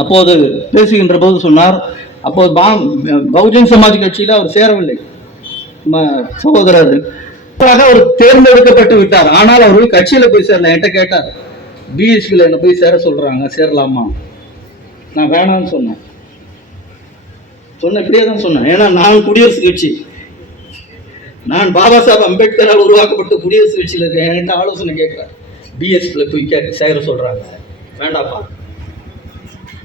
அப்போது பேசுகின்ற போது சொன்னார் அப்போது பாம் பகுஜன் சமாஜ் கட்சியில் அவர் சேரவில்லை. சகோதரர் அவர் தேர்ந்தெடுக்கப்பட்டு விட்டார். ஆனால் அவர்கள் கட்சியில போய் சேரல. என்கிட்ட கேட்டார் பிஎஸ்பியில் என்ன போய் சேர சொல்றாங்க? சேரலாமா? நான் வேணாம்னு சொன்னேன். சொன்ன இப்படியே தான் சொன்னேன். ஏன்னா நான் குடியரசு கட்சி. நான் பாபா சாஹேப் அம்பேத்கரால் உருவாக்கப்பட்ட குடியரசு கட்சியில் இருக்கேன். என்கிட்ட ஆலோசனை கேட்குறாரு பிஎஸ்பியில் போய் கேட்க சேர சொல்றாங்க. வேண்டாப்பா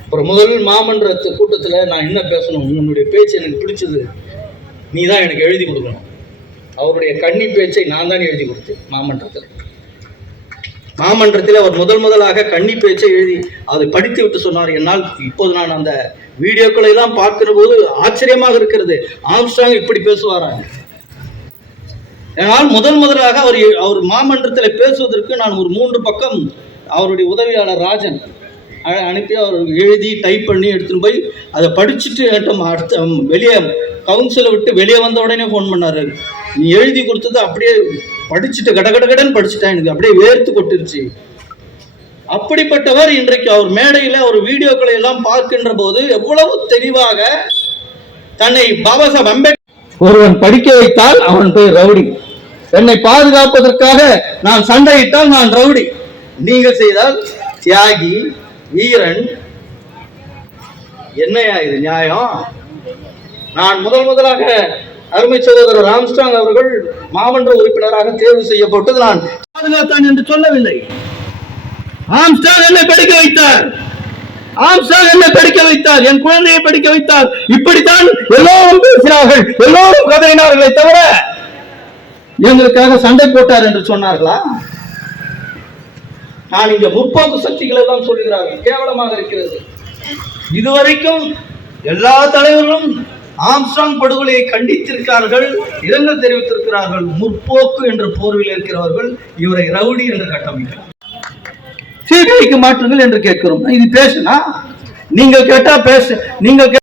அப்புறம் முதல் மாமன்ற கூட்டத்தில் நான் என்ன பேசணும்? உன்னுடைய பேச்சு எனக்கு பிடிச்சது. நீ தான் எனக்கு எழுதி கொடுக்கணும். அவருடைய கன்னி பேச்சை நான் தான் எழுதி கொடுத்தேன் மாமன்றத்தில். மாமன்றத்தில் அவர் முதல் முதலாக கன்னி பேச்சை எழுதி அதை படித்து விட்டு சொன்னார். என்னால் இப்போது நான் அந்த வீடியோக்களை எல்லாம் பார்க்கிற போது ஆச்சரியமாக இருக்கிறது. ஆம்ஸ்டாங் இப்படி பேசுவாராங்க ஆனால் முதல் முதலாக அவர் அவர் மாமன்றத்தில் பேசுவதற்கு நான் ஒரு மூன்று பக்கம் அவருடைய உதவியாளர் ராஜன் அனுப்பி அவர் எழுதி டைப் பண்ணி எடுத்துன்னு போய் அதை படிச்சுட்டு என்கிட்ட அடுத்த வெளியே கவுன்சிலை விட்டு வெளியே வந்த உடனே ஃபோன் பண்ணார். நீ எழுதி கொடுத்தது அப்படியே படிச்சுட்டு கட கட கடன்னு படிச்சுட்டேன் எனக்கு. அப்படியே வேர்த்து கொட்டுருச்சு. அப்படிப்பட்டவர் இன்றைக்கு அவர் மேடையில் அவர் வீடியோக்களை எல்லாம் பார்க்கின்ற போது எவ்வளவு தெளிவாக தன்னை பாபா சாஹப் அம்பேத்கர் ஒருவன் படிக்க வைத்தால் அவன் போய் ரவுடி. என்னை பாதுகாப்பதற்காக நான் சண்டையிட்டால் நான் ரவுடி. நீங்கள் செய்தால் தியாகி வீரன். என்னையா இது நியாயம்? நான் முதல் முதலாக அருமை சகோதரர் ராம்ஸ்டாங் அவர்கள் மாமன்ற உறுப்பினராக தேர்வு செய்யப்பட்டது. நான் பாதுகாத்தான் என்று சொல்லவில்லை. ஆம்ஸ்டாங் என்னை படிக்க வைத்தார். ஆம்ஸ்டாங் என்னை படிக்க வைத்தார். என் குழந்தையை படிக்க வைத்தார். இப்படித்தான் எல்லோரும் பேசினார்கள். எல்லோரும் கதறினார்களே தவிர எங்களுக்காக சண்டை போட்டார் என்று சொன்னார்களா? நான் இங்க முற்போக்கு சக்திகளை தான் சொல்கிறார்கள். கேவலமாக இருக்கிறது. இதுவரைக்கும் எல்லா தலைவர்களும் ஆம்ஸ்ட்ராங் படுகொலையை கண்டித்திருக்கிறார்கள் இரங்கல் தெரிவித்திருக்கிறார்கள். முற்போக்கு என்ற போர்வில் இருக்கிறவர்கள் இவரை ரவுடி என்று கட்டமைக்கிறார். சிபிஐக்கு மாற்றுங்கள் என்று கேட்கிறோம். இது பேசுனா? நீங்கள் கேட்டா பேச. நீங்கள்